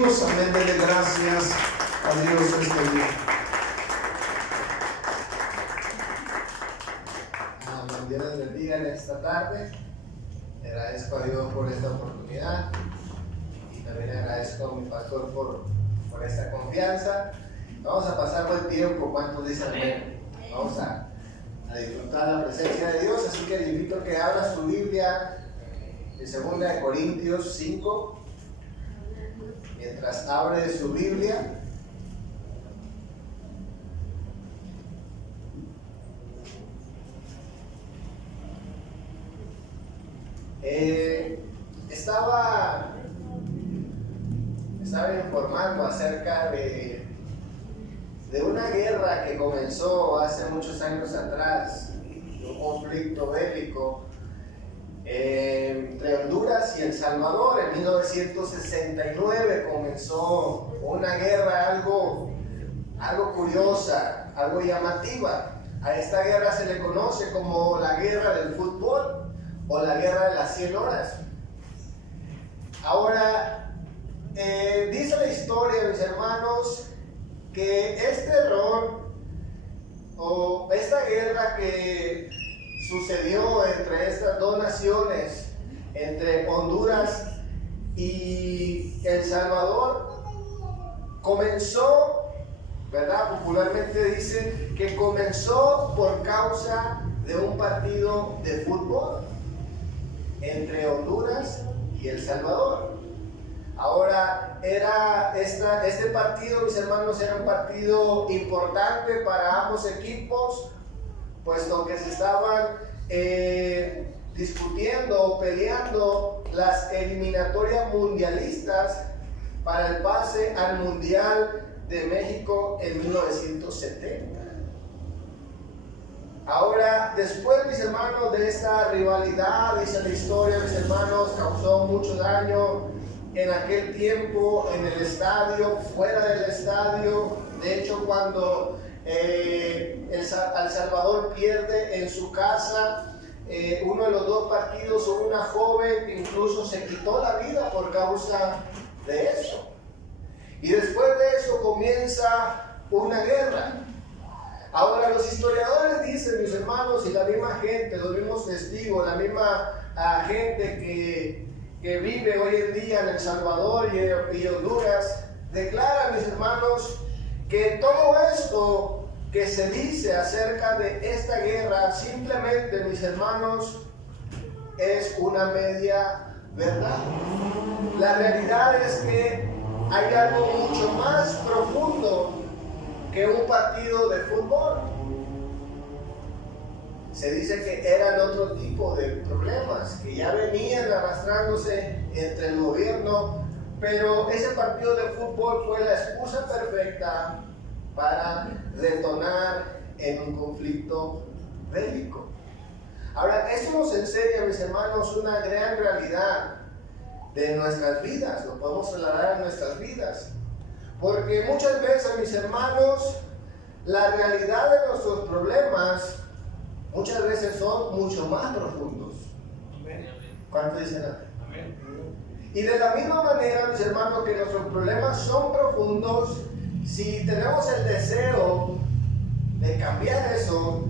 bendecimos, amén, denle gracias a Dios este día. Amén, Dios les bendiga en esta tarde. Agradezco a Dios por esta oportunidad y también agradezco a mi pastor por esta confianza. Vamos a pasar buen tiempo, ¿cuántos dicen amén? Vamos a disfrutar la presencia de Dios, así que le invito a que abra su Biblia en 2 Corintios 5. Mientras abre su Biblia, estaba informando acerca de una guerra que comenzó hace muchos años atrás, un conflicto bélico entre Honduras y El Salvador. En 1969 comenzó una guerra algo curiosa, algo llamativa. A esta guerra se le conoce como la guerra del fútbol o la guerra de las 100 horas. Ahora, dice la historia, mis hermanos, que este error o esta guerra que sucedió entre estas dos naciones, entre Honduras y El Salvador, comenzó, ¿verdad? Popularmente dicen que comenzó por causa de un partido de fútbol entre Honduras y El Salvador. Ahora, este partido, mis hermanos, era un partido importante para ambos equipos, puesto que se estaban discutiendo o peleando las eliminatorias mundialistas para el pase al Mundial de México en 1970. Ahora, después, mis hermanos, de esta rivalidad, dice la historia, mis hermanos, causó mucho daño en aquel tiempo, en el estadio, fuera del estadio. De hecho, cuando El Salvador pierde en su casa uno de los dos partidos, una joven que incluso se quitó la vida por causa de eso. Y después de eso comienza una guerra. Ahora, los historiadores dicen, mis hermanos, y la misma gente, los mismos testigos, la misma gente que vive hoy en día en El Salvador y Honduras, declaran, mis hermanos, que todo esto que se dice acerca de esta guerra, simplemente, mis hermanos, es una media verdad. La realidad es que hay algo mucho más profundo que un partido de fútbol. Se dice que eran otro tipo de problemas que ya venían arrastrándose entre el gobierno, pero ese partido de fútbol fue la excusa perfecta para detonar en un conflicto bélico. Ahora, esto nos enseña, mis hermanos, una gran realidad de nuestras vidas, lo podemos trasladar a nuestras vidas, porque muchas veces, mis hermanos, la realidad de nuestros problemas muchas veces son mucho más profundos. ¿Cuántos dicen amén? Y de la misma manera, mis hermanos, que nuestros problemas son profundos, si tenemos el deseo de cambiar eso,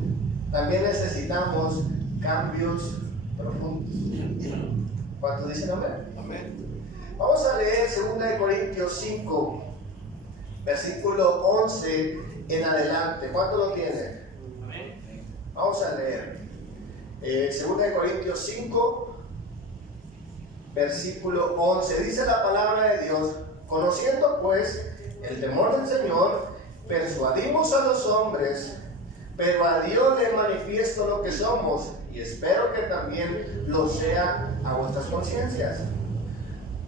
también necesitamos cambios profundos. ¿Cuántos dicen amén? Amén. Vamos a leer 2 Corintios 5, versículo 11 en adelante. ¿Cuántos lo tienen? Amén. Vamos a leer 2 Corintios 5, versículo 11. Dice la palabra de Dios: conociendo pues el temor del Señor, persuadimos a los hombres, pero a Dios le manifiesto lo que somos, y espero que también lo sea a vuestras conciencias.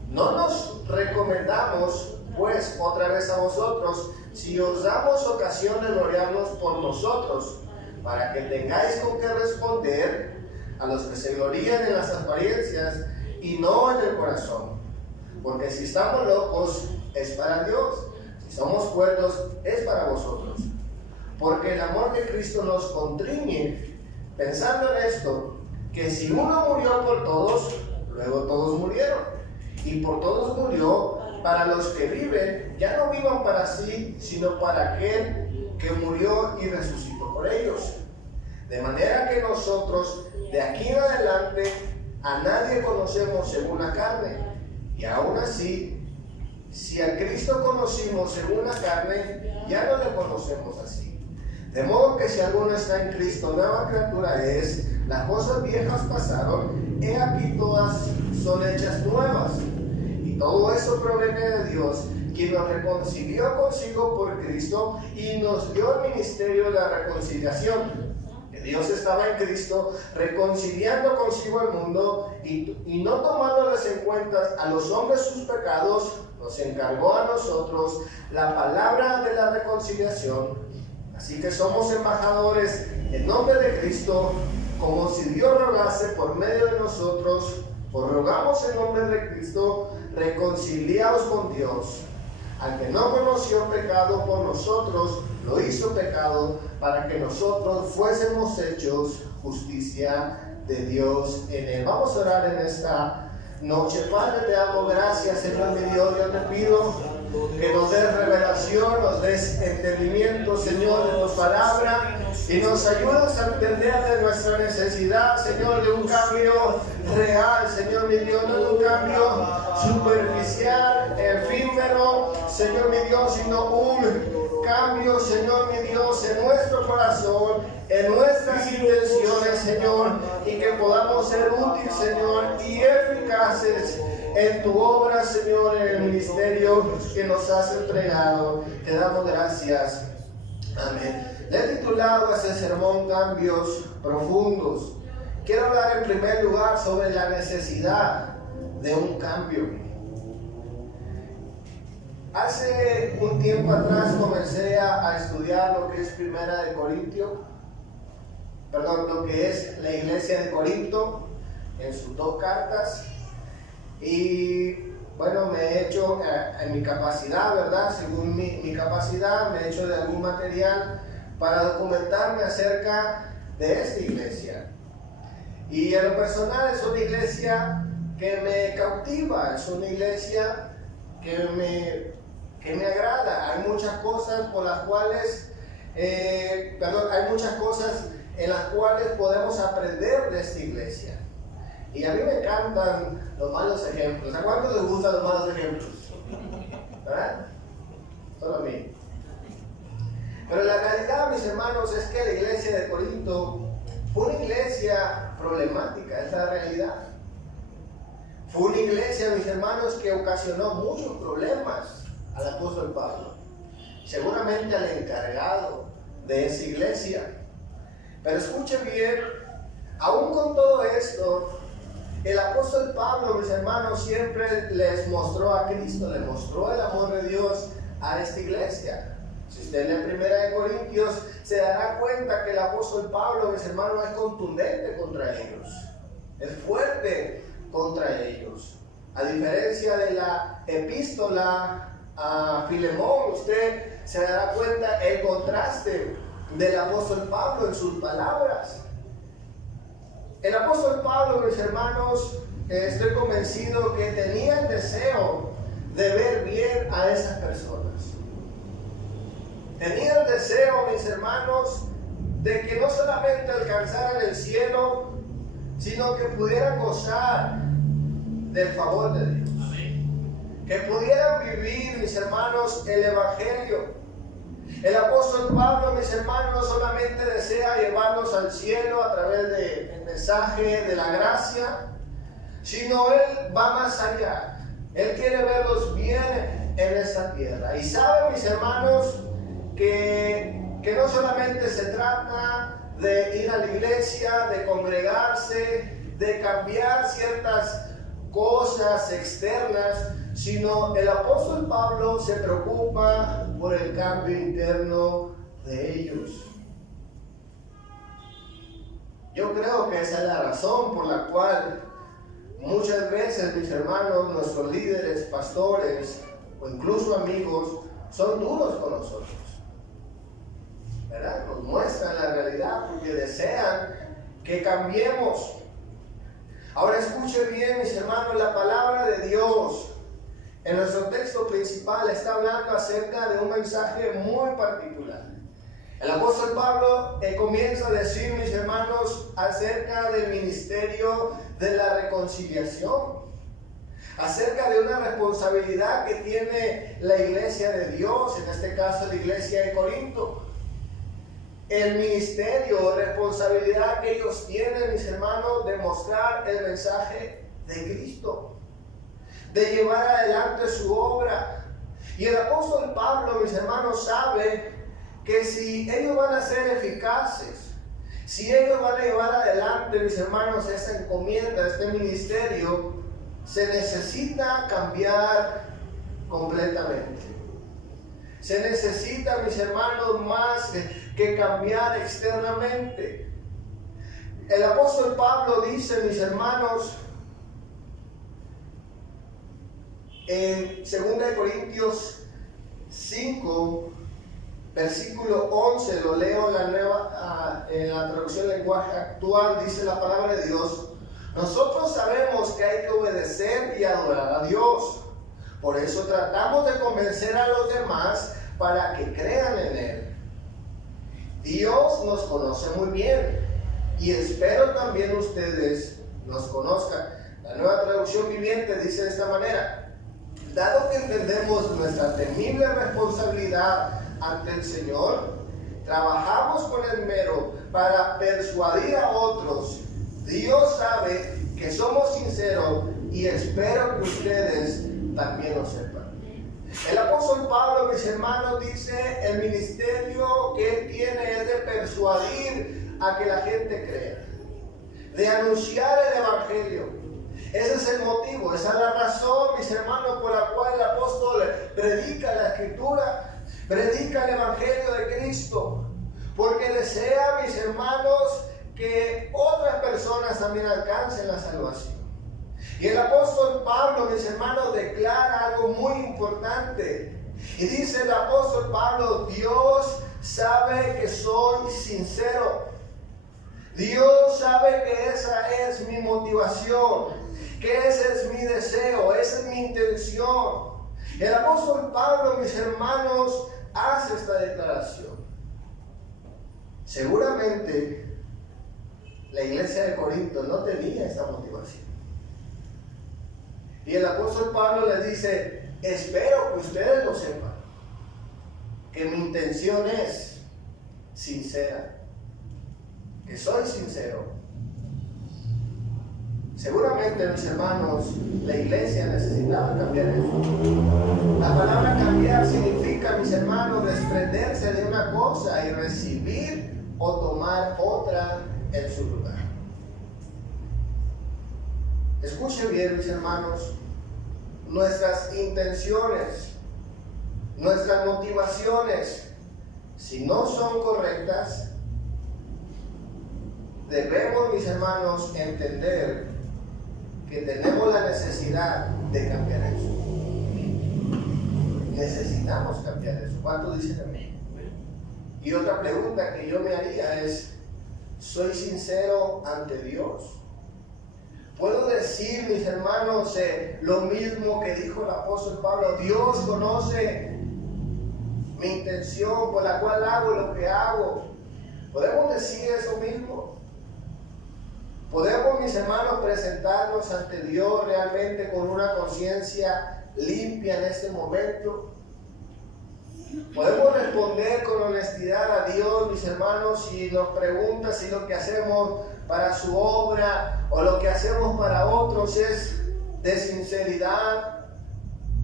No nos recomendamos pues otra vez a vosotros, si os damos ocasión de gloriarnos por nosotros, para que tengáis con qué responder a los que se glorían en las apariencias y no en el corazón. Porque si estamos locos, es para Dios; si somos cuerdos, es para vosotros. Porque el amor de Cristo nos constriñe, pensando en esto, que si uno murió por todos, luego todos murieron. Y por todos murió, para los que viven, ya no vivan para sí, sino para aquel que murió y resucitó por ellos. De manera que nosotros, de aquí en adelante, a nadie conocemos según la carne. Y aún así, si a Cristo conocimos según la carne, ya no le conocemos así. De modo que si alguno está en Cristo, nueva criatura es, las cosas viejas pasaron, he aquí todas son hechas nuevas. Y todo eso proviene de Dios, quien nos reconcilió consigo por Cristo y nos dio el ministerio de la reconciliación. Que Dios estaba en Cristo reconciliando consigo al mundo y no tomándoles en cuenta a los hombres sus pecados, nos encargó a nosotros la palabra de la reconciliación. Así que somos embajadores en nombre de Cristo, como si Dios rogase por medio de nosotros. Os rogamos en nombre de Cristo, reconciliaos con Dios. Al que no conoció pecado por nosotros, lo hizo pecado para que nosotros fuésemos hechos justicia de Dios en él. Vamos a orar en esta noche. Padre, te damos gracias, Señor mi Dios. Yo te pido que nos des revelación, nos des entendimiento, Señor, de tu palabra y nos ayudas a entender de nuestra necesidad, Señor, de un cambio real, Señor mi Dios, no de un cambio superficial, efímero, Señor mi Dios, sino un cambio, Señor mi Dios, en nuestro corazón, en nuestras intenciones, Señor, y que podamos ser útiles, Señor, y eficaces en tu obra, Señor, en el ministerio que nos has entregado. Te damos gracias. Amén. Le he titulado a este sermón Cambios Profundos. Quiero hablar en primer lugar sobre la necesidad de un cambio. Hace un tiempo atrás comencé a estudiar lo que es Primera de Corinto, lo que es la iglesia de Corinto en sus 2 cartas. Y bueno, me he hecho en mi capacidad, ¿verdad? Según mi capacidad, me he hecho de algún material para documentarme acerca de esta iglesia. Y en lo personal es una iglesia que me cautiva, es una iglesia que me agrada. Hay muchas cosas por las cuales, hay muchas cosas en las cuales podemos aprender de esta iglesia. Y a mí me encantan los malos ejemplos. ¿A cuántos les gustan los malos ejemplos? ¿Verdad? Solo a mí. Pero la realidad, mis hermanos, es que la iglesia de Corinto fue una iglesia problemática, es la realidad. Fue una iglesia, mis hermanos, que ocasionó muchos problemas al apóstol Pablo. Seguramente al encargado de esa iglesia. Pero escuche bien, aún con todo esto, el apóstol Pablo, mis hermanos, siempre les mostró a Cristo, le mostró el amor de Dios a esta iglesia. Si usted lee Primera de Corintios, se dará cuenta que el apóstol Pablo, mis hermanos, es contundente contra ellos. Es fuerte contra ellos. A diferencia de la epístola a Filemón, usted se dará cuenta el contraste del apóstol Pablo en sus palabras. El apóstol Pablo, mis hermanos, estoy convencido que tenía el deseo de ver bien a esas personas. Tenía el deseo, mis hermanos, de que no solamente alcanzaran el cielo, sino que pudieran gozar del favor de Dios. Amén. Que pudieran vivir, mis hermanos, el evangelio. El apóstol Pablo, mis hermanos, no solamente desea llevarlos al cielo a través del mensaje de la gracia, sino él va más allá. Él quiere verlos bien en esta tierra. Y sabe, mis hermanos, que no solamente se trata de ir a la iglesia, de congregarse, de cambiar ciertas cosas externas, sino el apóstol Pablo se preocupa por el cambio interno de ellos. Yo creo que esa es la razón por la cual muchas veces, mis hermanos, nuestros líderes, pastores o incluso amigos son duros con nosotros, ¿verdad? Nos muestran la realidad porque desean que cambiemos. Ahora escuche bien, mis hermanos, la palabra de Dios en nuestro texto principal está hablando acerca de un mensaje muy particular. El apóstol Pablo comienza a decir, mis hermanos, acerca del ministerio de la reconciliación, acerca de una responsabilidad que tiene la iglesia de Dios, en este caso la iglesia de Corinto. El ministerio, responsabilidad que ellos tienen, mis hermanos, de mostrar el mensaje de Cristo, de llevar adelante su obra. Y el apóstol Pablo, mis hermanos, sabe que si ellos van a ser eficaces, si ellos van a llevar adelante, mis hermanos, esa encomienda, este ministerio, se necesita cambiar completamente. Se necesita, mis hermanos, más que cambiar externamente. El apóstol Pablo dice, mis hermanos, en 2 Corintios 5, versículo 11, lo leo en la traducción lenguaje actual, dice la palabra de Dios: nosotros sabemos que hay que obedecer y adorar a Dios. Por eso tratamos de convencer a los demás para que crean en Él. Dios nos conoce muy bien y espero también ustedes nos conozcan. La Nueva Traducción Viviente dice de esta manera: dado que entendemos nuestra temible responsabilidad ante el Señor, trabajamos con esmero para persuadir a otros. Dios sabe que somos sinceros y espero que ustedes también lo sepan. El apóstol Pablo, mis hermanos, dice, el ministerio que él tiene es de persuadir a que la gente crea, de anunciar el evangelio. Ese es el motivo, esa es la razón, mis hermanos, por la cual el apóstol predica la escritura, predica el evangelio de Cristo, porque desea, mis hermanos, que otras personas también alcancen la salvación. Y el apóstol Pablo, mis hermanos, declara algo muy importante. Y dice el apóstol Pablo: Dios sabe que soy sincero. Dios sabe que esa es mi motivación, que ese es mi deseo, esa es mi intención. El apóstol Pablo, mis hermanos, hace esta declaración. Seguramente la iglesia de Corinto no tenía esta motivación. Y el apóstol Pablo les dice: espero que ustedes lo sepan, que mi intención es sincera, que soy sincero. Seguramente, mis hermanos, la iglesia necesitaba cambiar eso. La palabra cambiar significa, mis hermanos, desprenderse de una cosa y recibir o tomar otra en su lugar. Escuchen bien, mis hermanos, nuestras intenciones, nuestras motivaciones, si no son correctas, debemos, mis hermanos, entender que tenemos la necesidad de cambiar eso. Necesitamos cambiar eso. ¿Cuántos dicen amén? Y otra pregunta que yo me haría es: ¿soy sincero ante Dios? ¿Puedo decir, mis hermanos, lo mismo que dijo el apóstol Pablo? Dios conoce mi intención por la cual hago lo que hago. ¿Podemos decir eso mismo? ¿Podemos, mis hermanos, presentarnos ante Dios realmente con una conciencia limpia en este momento? ¿Podemos responder con honestidad a Dios, mis hermanos, si nos pregunta si lo que hacemos para su obra o lo que hacemos para otros es de sinceridad,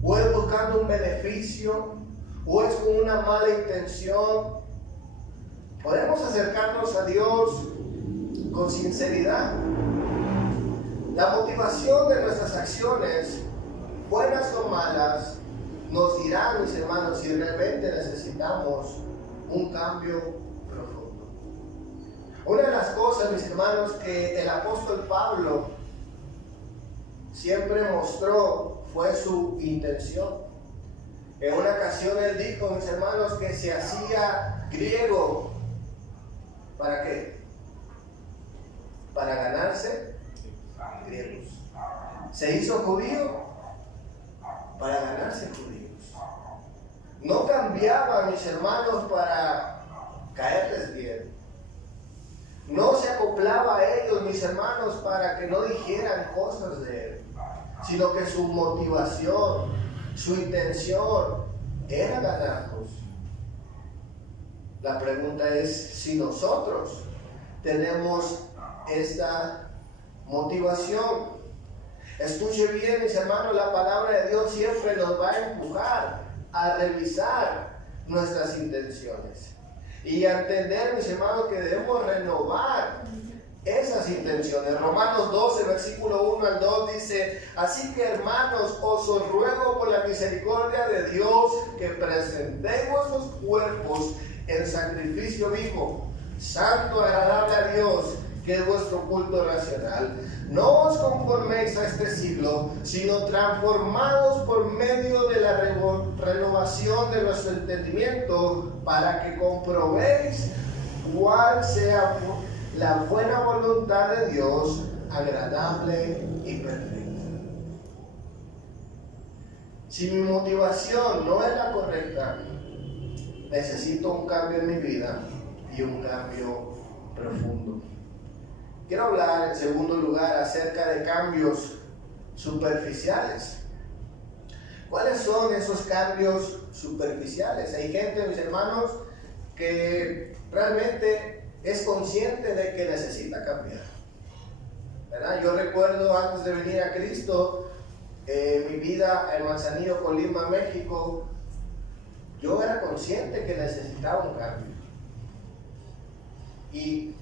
o es buscando un beneficio, o es con una mala intención? ¿Podemos acercarnos a Dios con sinceridad? La motivación de nuestras acciones, buenas o malas, nos dirán, mis hermanos, si realmente necesitamos un cambio profundo. Una de las cosas, mis hermanos, que el apóstol Pablo siempre mostró fue su intención. En una ocasión él dijo, mis hermanos, que se hacía griego. ¿Para qué? Para ganarse griegos. Se hizo judío para mis hermanos, para caerles bien. No se acoplaba a ellos, mis hermanos, para que no dijeran cosas de él, sino que su motivación, su intención era ganarlos. La pregunta es si nosotros tenemos esta motivación. Escuche bien, mis hermanos, la palabra de Dios siempre nos va a empujar a revisar nuestras intenciones y a entender, mis hermanos, que debemos renovar esas intenciones. Romanos 12, versículo 1 al 2 dice: así que, hermanos, os ruego por la misericordia de Dios que presentéis vuestros cuerpos en sacrificio vivo, santo, agradable a Dios, que es vuestro culto racional. No os conforméis a este siglo, sino transformados por medio de la renovación de vuestro entendimiento, para que comprobéis cuál sea la buena voluntad de Dios, agradable y perfecta. Si mi motivación no es la correcta, necesito un cambio en mi vida y un cambio profundo. Quiero hablar en segundo lugar acerca de cambios superficiales. ¿Cuáles son esos cambios superficiales? Hay gente, mis hermanos, que realmente es consciente de que necesita cambiar, ¿verdad? Yo recuerdo antes de venir a Cristo, mi vida en Manzanillo, Colima, México, yo era consciente que necesitaba un cambio. Y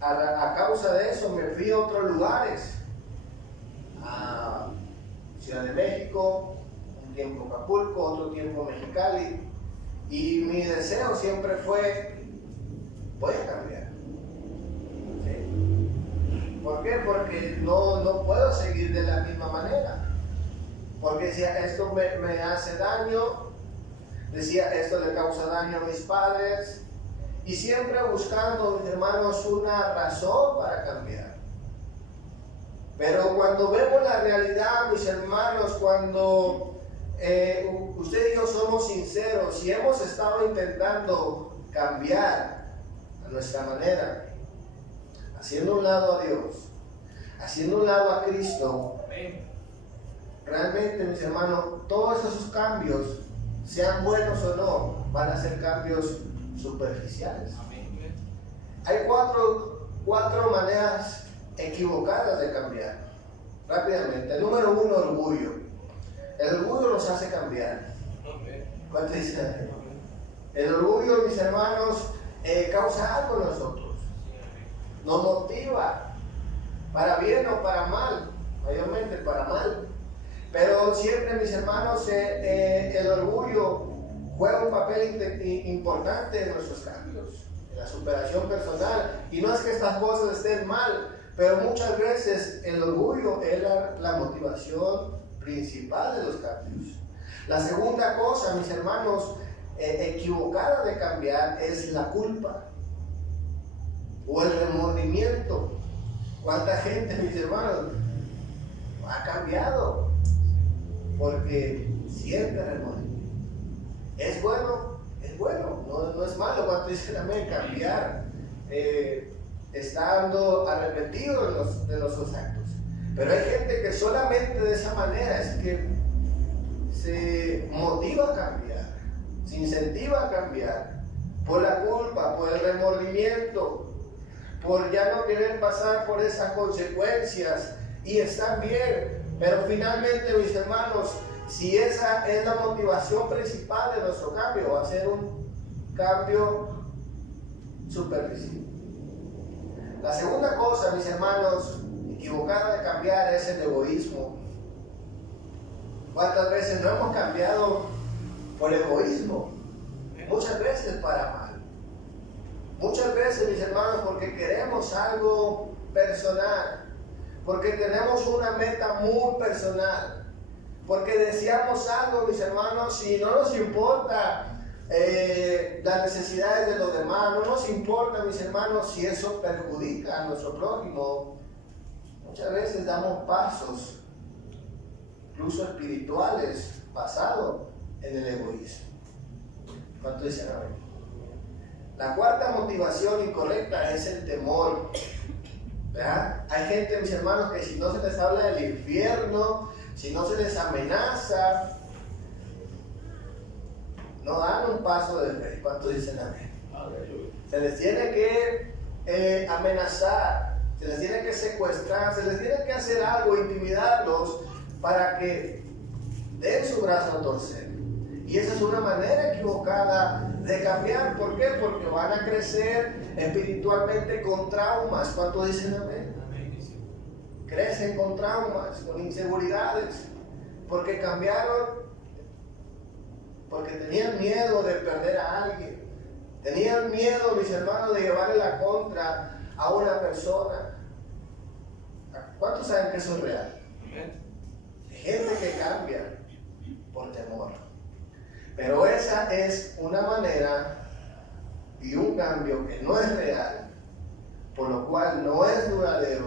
a causa de eso me fui a otros lugares, a Ciudad de México, un tiempo Acapulco, otro tiempo Mexicali, y mi deseo siempre fue: voy a cambiar. ¿Sí? ¿Por qué? Porque no puedo seguir de la misma manera. Porque decía, esto me hace daño, decía, esto le causa daño a mis padres, y siempre buscando, mis hermanos, una razón para cambiar. Pero cuando vemos la realidad, mis hermanos, cuando usted y yo somos sinceros y hemos estado intentando cambiar a nuestra manera, haciendo un lado a Dios, haciendo un lado a Cristo, realmente, mis hermanos, todos esos cambios, sean buenos o no, van a ser cambios superficiales. Hay cuatro maneras equivocadas de cambiar. Rápidamente. El número 1, orgullo. El orgullo nos hace cambiar. ¿Cuánto dicen? El orgullo, mis hermanos, causa algo en nosotros. Nos motiva, para bien o para mal, mayormente para mal. Pero siempre, mis hermanos, el orgullo juega un papel importante en nuestros cambios, en la superación personal. Y no es que estas cosas estén mal, pero muchas veces el orgullo es la motivación principal de los cambios. La segunda cosa, mis hermanos, equivocada de cambiar es la culpa o el remordimiento. ¿Cuánta gente, mis hermanos, ha cambiado porque siente remordimiento? Es bueno, no es malo. Cuando dice también cambiar, estando arrepentido de los actos. Pero hay gente que solamente de esa manera es que se motiva a cambiar, se incentiva a cambiar, por la culpa, por el remordimiento, por ya no querer pasar por esas consecuencias. Y están bien, pero finalmente, mis hermanos, si esa es la motivación principal de nuestro cambio, va a ser un cambio superficial. La segunda cosa, mis hermanos, equivocada de cambiar es el egoísmo. ¿Cuántas veces no hemos cambiado por egoísmo? Muchas veces para mal. Muchas veces, mis hermanos, porque queremos algo personal, porque tenemos una meta muy personal, porque deseamos algo, mis hermanos, y no nos importa las necesidades de los demás, no nos importa, mis hermanos, si eso perjudica a nuestro prójimo. Muchas veces damos pasos, incluso espirituales, basados en el egoísmo. ¿Cuánto dicen amén? La cuarta motivación incorrecta es el temor. ¿Verdad? Hay gente, mis hermanos, que si no se les habla del infierno, si no se les amenaza, no dan un paso de fe. ¿Cuánto dicen amén? Se les tiene que amenazar, se les tiene que secuestrar, se les tiene que hacer algo, intimidarlos para que den su brazo a torcer. Y esa es una manera equivocada de cambiar. ¿Por qué? Porque van a crecer espiritualmente con traumas. ¿Cuánto dicen amén? Crecen con traumas, con inseguridades, porque cambiaron, porque tenían miedo de perder a alguien. Tenían miedo, mis hermanos, de llevarle la contra a una persona. ¿Cuántos saben que eso es real? Hay gente que cambia por temor. Pero esa es una manera y un cambio que no es real, por lo cual no es duradero,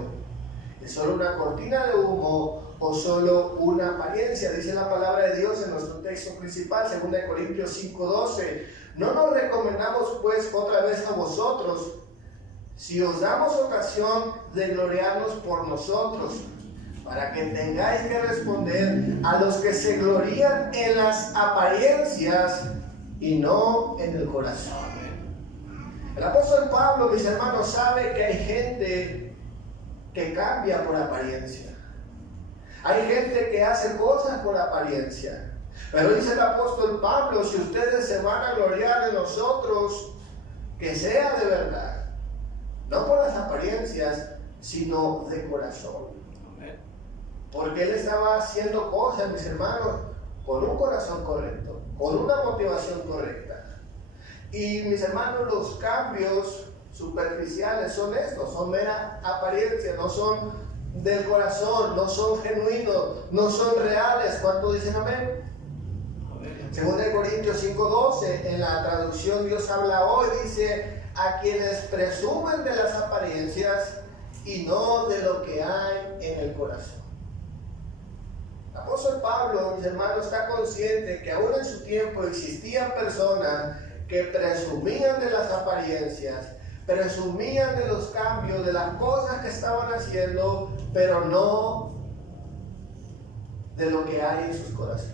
es solo una cortina de humo o solo una apariencia. Dice la palabra de Dios en nuestro texto principal, 2 Corintios 5:12. No nos recomendamos pues otra vez a vosotros, si os damos ocasión de gloriarnos por nosotros, para que tengáis que responder a los que se glorían en las apariencias y no en el corazón. El apóstol Pablo, mis hermanos, sabe que hay gente que cambia por apariencia. Hay gente que hace cosas por apariencia. Pero dice el apóstol Pablo, si ustedes se van a gloriar de nosotros, que sea de verdad, no por las apariencias, sino de corazón. Porque él estaba haciendo cosas, mis hermanos, con un corazón correcto, con una motivación correcta. Y mis hermanos, los cambios superficiales son estos, son mera apariencia, no son del corazón, no son genuinos, no son reales. ¿Cuánto dicen amén? 2 Corintios 5:12, en la traducción Dios habla hoy, dice: a quienes presumen de las apariencias y no de lo que hay en el corazón. El apóstol Pablo, mis hermanos, está consciente que aún en su tiempo existían personas que presumían de las apariencias, presumían de los cambios, de las cosas que estaban haciendo, pero no de lo que hay en sus corazones.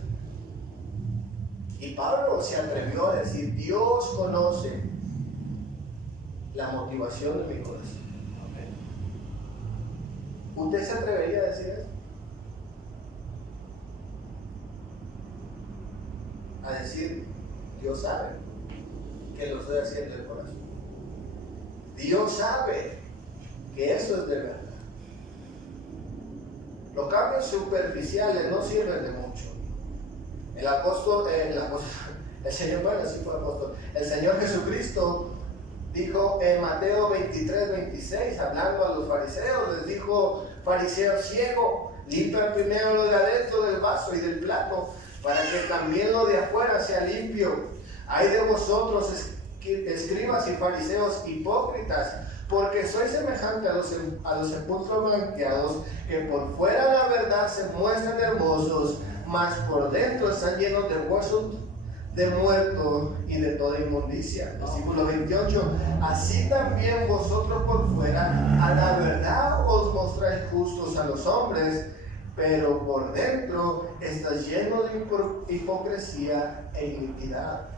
Y Pablo se atrevió a decir: Dios conoce la motivación de mi corazón. ¿Usted se atrevería a decir eso? A decir: Dios sabe que lo estoy haciendo de corazón. Dios sabe que eso es de verdad. Los cambios superficiales no sirven de mucho. El Señor Jesucristo dijo en Mateo 23:26, hablando a los fariseos, les dijo: fariseo ciego, limpia primero lo de adentro del vaso y del plato, para que también lo de afuera sea limpio. Ay de vosotros, escribas y fariseos hipócritas, porque sois semejantes a los sepulcros blanqueados, que por fuera la verdad se muestran hermosos, mas por dentro están llenos de huesos de muertos y de toda inmundicia. Versículo 28. Así también vosotros por fuera a la verdad os mostráis justos a los hombres, pero por dentro estáis llenos de hipocresía e iniquidad.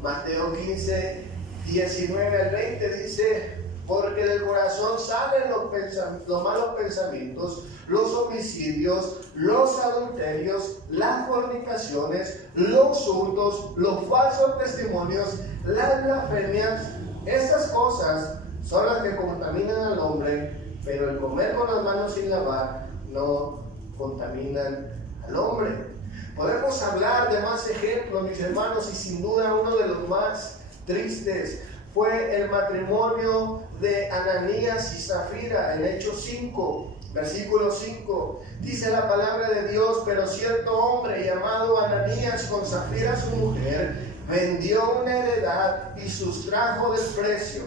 Mateo 15:19 al 20 dice: porque del corazón salen los malos pensamientos, los homicidios, los adulterios, las fornicaciones, los hurtos, los falsos testimonios, las blasfemias. Estas cosas son las que contaminan al hombre, pero el comer con las manos sin lavar no contaminan al hombre. Podemos hablar de más ejemplos, mis hermanos, y sin duda uno de los más tristes fue el matrimonio de Ananías y Zafira en Hechos 5, versículo 5. Dice la palabra de Dios: pero cierto hombre llamado Ananías, con Zafira su mujer, vendió una heredad y sustrajo del precio,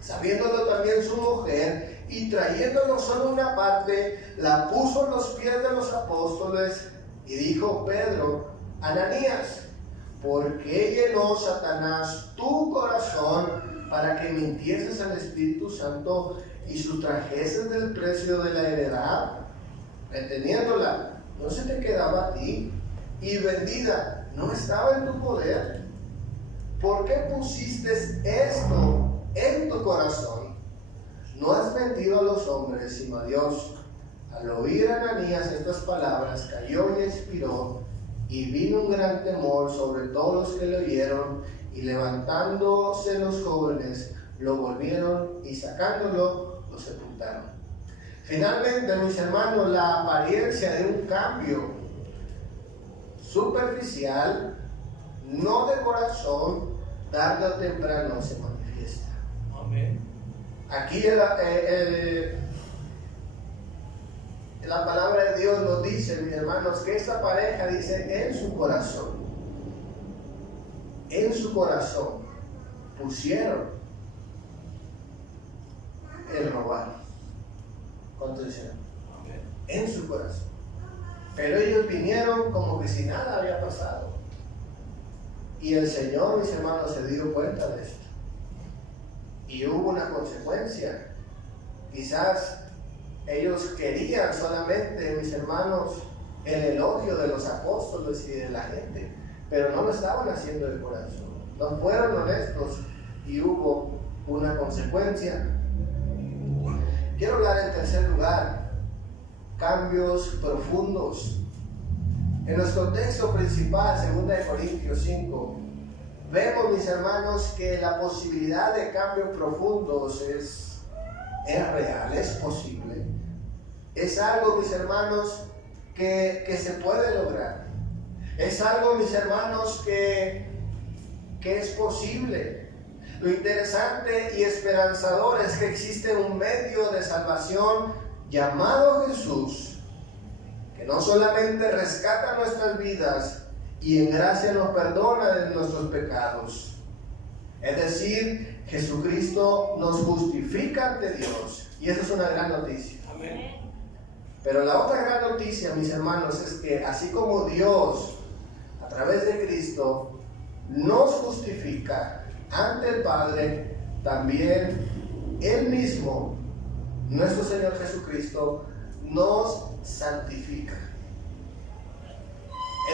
sabiéndolo también su mujer, y trayéndolo solo una parte, la puso en los pies de los apóstoles, y dijo Pedro: Ananías, ¿por qué llenó Satanás tu corazón para que mintieses al Espíritu Santo y sustrajeses del precio de la heredad? Reteniéndola, no se te quedaba a ti, y vendida, no estaba en tu poder. ¿Por qué pusiste esto en tu corazón? No has mentido a los hombres, sino a Dios. Al oír Ananías estas palabras, cayó y expiró, y vino un gran temor sobre todos los que le oyeron, y levantándose los jóvenes, lo volvieron y sacándolo, lo sepultaron. Finalmente, mis hermanos, la apariencia de un cambio superficial, no de corazón, tarde o temprano se manifiesta. Amén. Aquí la palabra de Dios nos dice, mis hermanos, que esta pareja dice en su corazón pusieron el robar. ¿Cuánto dicen? Amén. En su corazón. Pero ellos vinieron como que si nada había pasado. Y el Señor, mis hermanos, se dio cuenta de esto. Y hubo una consecuencia. Quizás ellos querían solamente, mis hermanos, el elogio de los apóstoles y de la gente, pero no lo estaban haciendo de corazón. No fueron honestos y hubo una consecuencia. Quiero hablar en tercer lugar, cambios profundos. En nuestro texto principal, 2 Corintios 5, vemos, mis hermanos, que la posibilidad de cambios profundos es real, es posible. Es algo, mis hermanos, que se puede lograr. Es algo, mis hermanos, que es posible. Lo interesante y esperanzador es que existe un medio de salvación llamado Jesús, que no solamente rescata nuestras vidas y en gracia nos perdona de nuestros pecados. Es decir, Jesucristo nos justifica ante Dios, y eso es una gran noticia. Amén. Pero la otra gran noticia, mis hermanos, es que así como Dios, a través de Cristo, nos justifica ante el Padre, también Él mismo, nuestro Señor Jesucristo, nos santifica.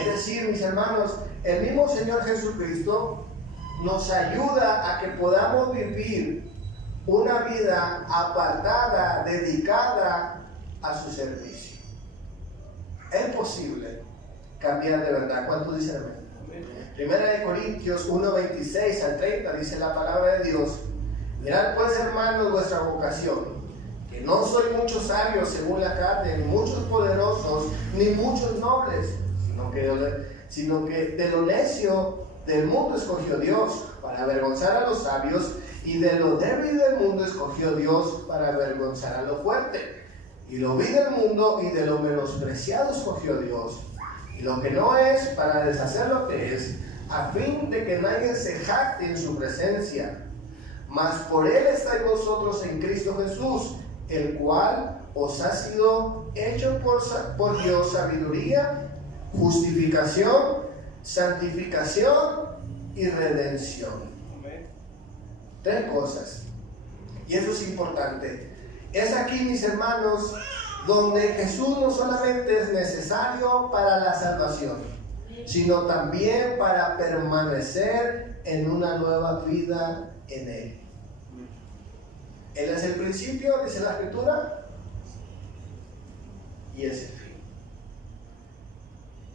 Es decir, mis hermanos, el mismo Señor Jesucristo nos ayuda a que podamos vivir una vida apartada, dedicada a su servicio. Es posible cambiar de verdad. ¿Cuántos dicen amén? Primera de Corintios 1:26 al 30 dice la palabra de Dios: mirad pues, hermanos, vuestra vocación, que no soy muchos sabios según la carne, ni muchos poderosos, ni muchos nobles, sino que de lo necio del mundo escogió Dios para avergonzar a los sabios, y de lo débil del mundo escogió Dios para avergonzar a lo fuerte. Y lo vil del mundo y de lo menospreciado escogió Dios, y lo que no es, para deshacer lo que es, a fin de que nadie se jacte en su presencia. Mas por Él estáis vosotros en Cristo Jesús, el cual os ha sido hecho por Dios sabiduría, justificación, santificación y redención. Amén. 3 cosas. Y eso es importante. Es aquí, mis hermanos, donde Jesús no solamente es necesario para la salvación, sino también para permanecer en una nueva vida en Él. Él es el principio, dice la Escritura, y es el fin.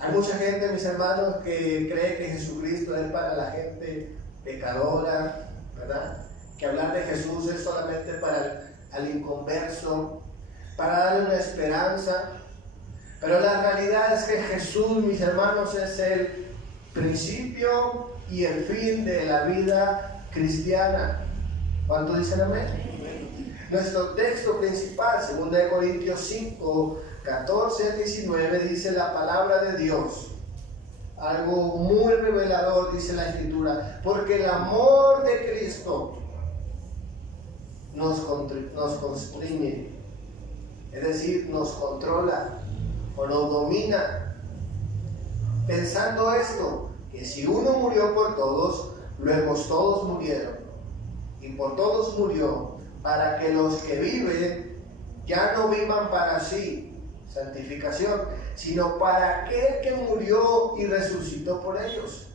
Hay mucha gente, mis hermanos, que cree que Jesucristo es para la gente pecadora, ¿verdad? Que hablar de Jesús es solamente para el inconverso, para darle una esperanza. Pero la realidad es que Jesús, mis hermanos, es el principio y el fin de la vida cristiana. ¿Cuánto dicen amén? Nuestro texto principal, 2 Corintios 5, 14 al 19, dice la palabra de Dios. Algo muy revelador, dice la Escritura: porque el amor de Cristo nos constriñe, es decir, nos controla o nos domina, pensando esto, que si uno murió por todos, luego todos murieron. Y por todos murió, para que los que viven ya no vivan para sí, santificación, sino para aquel que murió y resucitó por ellos.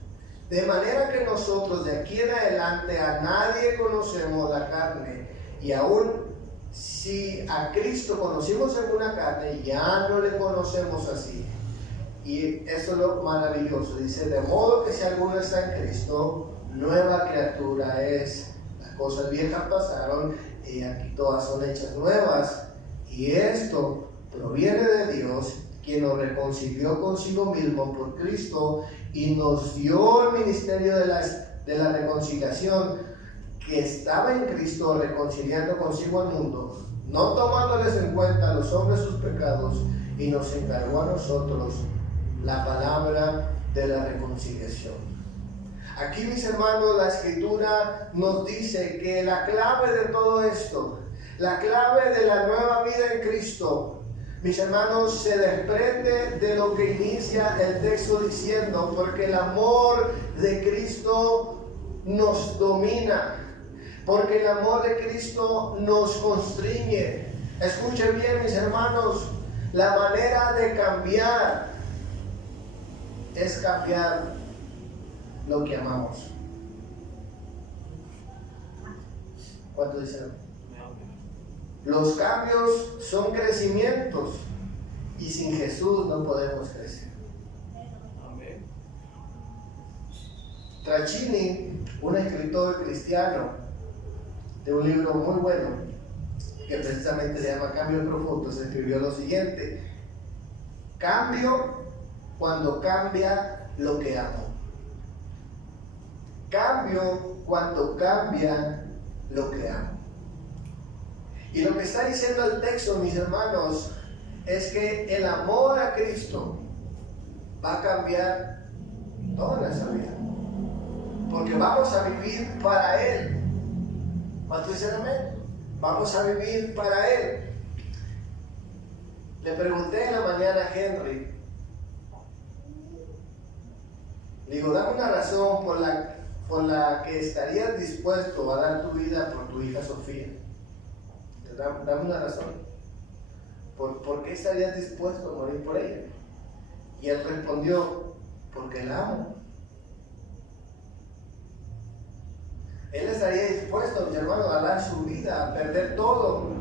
De manera que nosotros de aquí en adelante a nadie conocemos la carne, y aún si a Cristo conocimos en una carne, ya no le conocemos así. Y eso es lo maravilloso. Dice, de modo que si alguno está en Cristo, nueva criatura es. Las cosas viejas pasaron y aquí todas son hechas nuevas. Y esto proviene de Dios, quien nos reconcilió consigo mismo por Cristo y nos dio el ministerio de la reconciliación, que estaba en Cristo reconciliando consigo al mundo, no tomándoles en cuenta a los hombres sus pecados, y nos encargó a nosotros la palabra de la reconciliación. Aquí, mis hermanos, la Escritura nos dice que la clave de todo esto, la clave de la nueva vida en Cristo, mis hermanos, se desprende de lo que inicia el texto diciendo, porque el amor de Cristo nos domina, porque el amor de Cristo nos constriñe. Escuchen bien, mis hermanos, la manera de cambiar es cambiar lo que amamos. ¿Cuánto dicen? Los cambios son crecimientos, y sin Jesús no podemos crecer. Amén. Trachini, un escritor cristiano de un libro muy bueno que precisamente se llama Cambios Profundos, escribió lo siguiente: cambio cuando cambia lo que amo. Cambio cuando cambia lo que amo. Y lo que está diciendo el texto, mis hermanos, es que el amor a Cristo va a cambiar toda nuestra vida, porque vamos a vivir para Él. ¿Cuántos dicen amén? Vamos a vivir para Él. Le pregunté en la mañana a Henry, le digo, dame una razón por la que estarías dispuesto a dar tu vida por tu hija Sofía. Dame una razón. ¿Por qué estarías dispuesto a morir por ella? Y él respondió, porque la amo. Él estaría dispuesto, mis hermanos, a dar su vida, a perder todo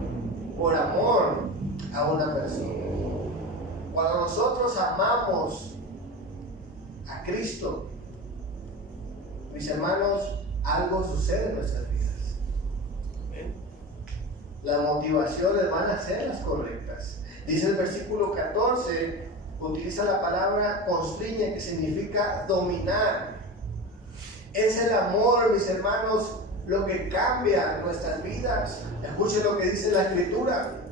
por amor a una persona. Cuando nosotros amamos a Cristo, mis hermanos, algo sucede en nuestras vidas. Las motivaciones van a ser las correctas. Dice el versículo 14, utiliza la palabra constriñe, que significa dominar. Es el amor, mis hermanos, lo que cambia nuestras vidas. Escuchen lo que dice la Escritura.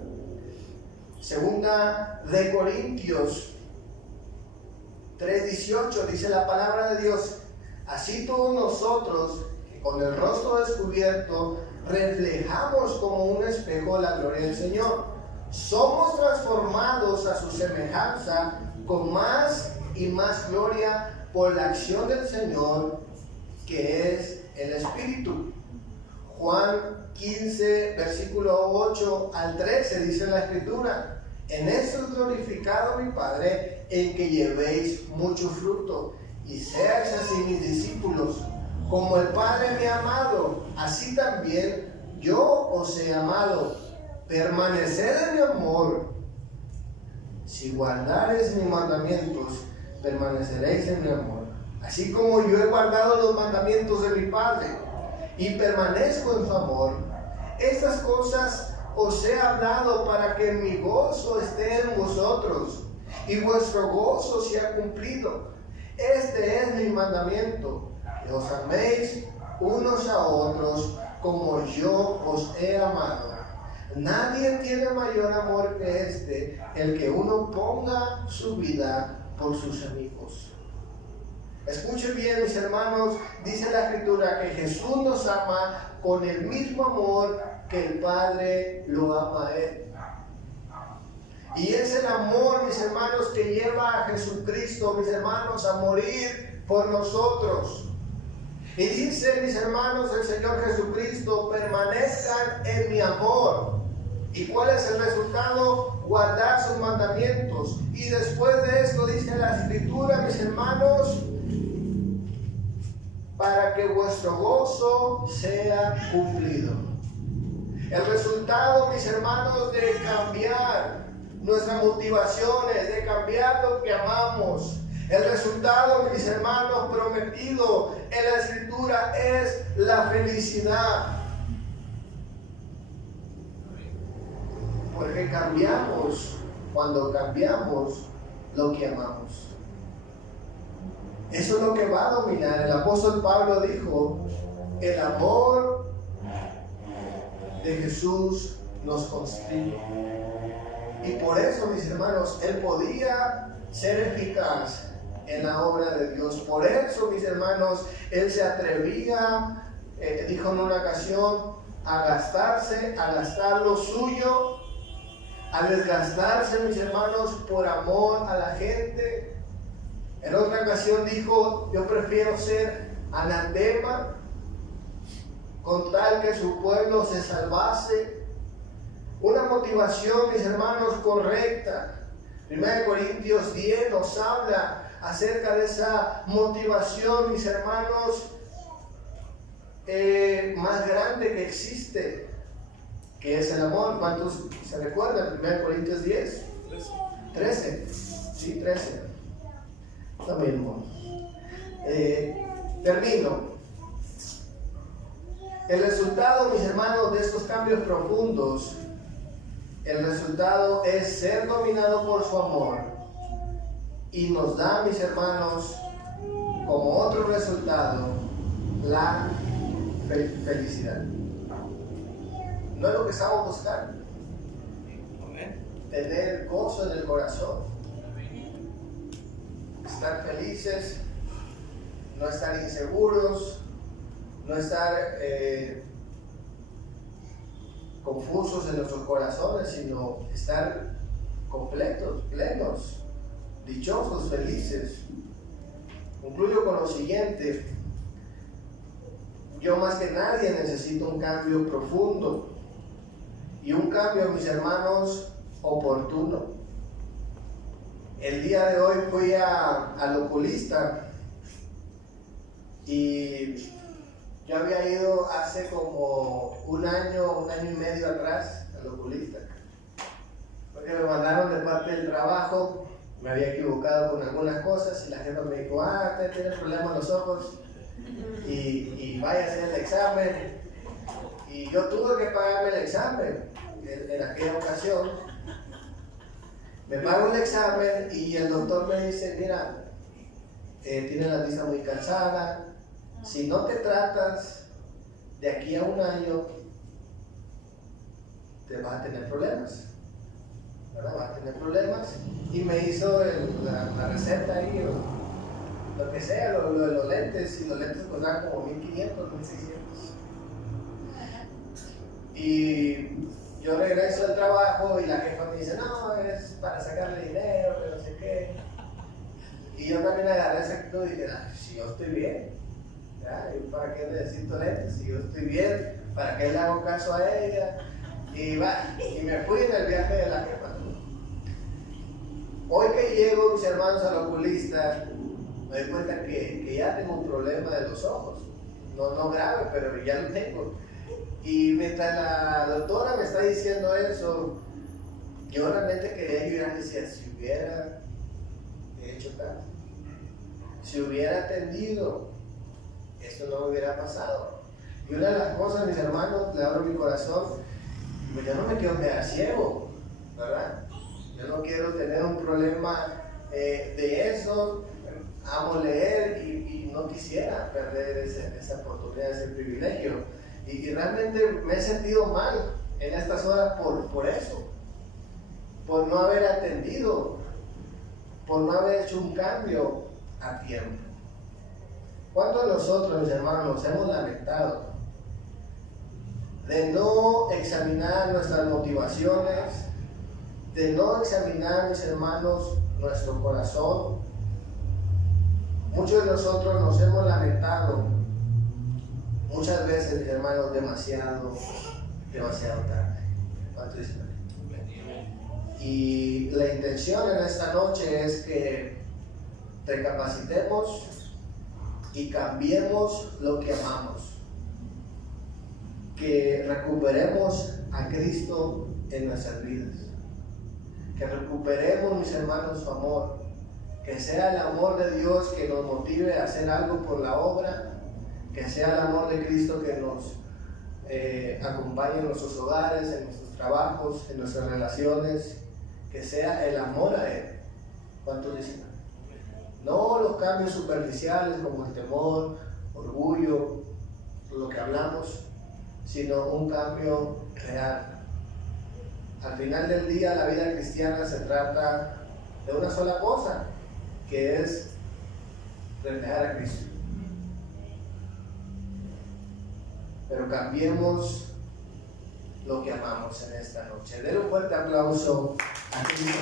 Segunda de Corintios 3:18, dice la palabra de Dios: así todos nosotros, que con el rostro descubierto reflejamos como un espejo la gloria del Señor, somos transformados a su semejanza con más y más gloria por la acción del Señor, que es el Espíritu. Juan 15, versículo 8 al 13, dice la Escritura: en esto es glorificado mi Padre, en que llevéis mucho fruto, y seáis así mis discípulos. Como el Padre me ha amado, así también yo os he amado. Permaneced en mi amor. Si guardareis mis mandamientos, permaneceréis en mi amor. Así como yo he guardado los mandamientos de mi Padre y permanezco en su amor. Estas cosas os he hablado para que mi gozo esté en vosotros y vuestro gozo sea cumplido. Este es mi mandamiento, que os améis unos a otros como yo os he amado. Nadie tiene mayor amor que este, el que uno ponga su vida por sus amigos. Escuchen bien, mis hermanos, dice la Escritura que Jesús nos ama con el mismo amor que el Padre lo ama a Él. Y es el amor, mis hermanos, que lleva a Jesucristo, mis hermanos, a morir por nosotros. Y dice, mis hermanos, el Señor Jesucristo, permanezcan en mi amor. ¿Y cuál es el resultado? Guardar sus mandamientos. Y después de esto dice la Escritura, mis hermanos, para que vuestro gozo sea cumplido. El resultado, mis hermanos, de cambiar nuestras motivaciones, de cambiar lo que amamos. El resultado, mis hermanos, prometido en la Escritura es la felicidad. Porque cambiamos cuando cambiamos lo que amamos. Eso es lo que va a dominar. El apóstol Pablo dijo, el amor de Jesús nos constriñe. Y por eso, mis hermanos, él podía ser eficaz en la obra de Dios. Por eso, mis hermanos, él se atrevía, dijo en una ocasión, a gastar lo suyo, a desgastarse, mis hermanos, por amor a la gente. En otra ocasión dijo, yo prefiero ser anatema con tal que su pueblo se salvase. Una motivación, mis hermanos, correcta. 1 Corintios 10 nos habla acerca de esa motivación, mis hermanos, más grande que existe, que es el amor. ¿Cuántos se recuerdan? 1 Corintios 10, 13. Sí, 13. Lo mismo. Termino. El resultado, mis hermanos, de estos cambios profundos, el resultado es ser dominado por su amor. Y nos da, mis hermanos, como otro resultado, la felicidad. No es lo que estamos buscando. Tener gozo en el corazón. Estar felices, no estar inseguros, no estar confusos en nuestros corazones, sino estar completos, plenos, dichosos, felices. Concluyo con lo siguiente. Yo más que nadie necesito un cambio profundo y un cambio, mis hermanos, oportuno. El día de hoy fui al oculista y yo había ido hace como un año y medio atrás al oculista, porque me mandaron de parte del trabajo, me había equivocado con algunas cosas y la jefa me dijo, usted tiene problemas en los ojos y vaya a hacer el examen. Y yo tuve que pagarme el examen en aquella ocasión. Me pago el examen y el doctor me dice, mira, tienes la vista muy cansada, si no te tratas de aquí a un año, te vas a tener problemas, ¿verdad? Vas a tener problemas. Y me hizo la receta ahí, o lo que sea, lo de los lentes, y los lentes costaban como 1,500, 1,600. Y yo regreso al trabajo y la jefa me dice, no, es para sacarle dinero, que no sé qué. Y yo también agarré esa actitud y dije, si yo estoy bien, ¿ya? ¿Para qué necesito lentes? Si yo estoy bien, ¿para qué le hago caso a ella? Y me fui en el viaje de la jefa. Hoy que llego, mis hermanos, al oculista, me doy cuenta que ya tengo un problema de los ojos. No grave, pero ya lo tengo. Y mientras la doctora me está diciendo eso, yo realmente quería llorar y decía, si hubiera hecho caso, si hubiera atendido, esto no me hubiera pasado. Y una de las cosas, mis hermanos, le abro mi corazón, yo no me quiero quedar ciego, ¿verdad? Yo no quiero tener un problema de eso. Amo leer y no quisiera perder esa oportunidad, ese privilegio. Y realmente me he sentido mal en estas horas por eso, por no haber atendido, por no haber hecho un cambio a tiempo. ¿Cuántos de nosotros, mis hermanos, nos hemos lamentado de no examinar nuestras motivaciones, de no examinar, mis hermanos, nuestro corazón, Muchos de nosotros nos hemos lamentado muchas veces, mis hermanos, demasiado tarde. ¿Cuánto dicen? Y la intención en esta noche es que recapacitemos y cambiemos lo que amamos, que recuperemos a Cristo en nuestras vidas, que recuperemos, mis hermanos, su amor, que sea el amor de Dios que nos motive a hacer algo por la obra, que sea el amor de Cristo que nos acompañe en nuestros hogares, en nuestros trabajos, en nuestras relaciones, que sea el amor a Él. ¿Cuántos dicen? No los cambios superficiales como el temor, orgullo, lo que hablamos, sino un cambio real. Al final del día, la vida cristiana se trata de una sola cosa, que es reflejar a Cristo. Pero cambiemos lo que amamos en esta noche. Denle un fuerte aplauso a Cristo.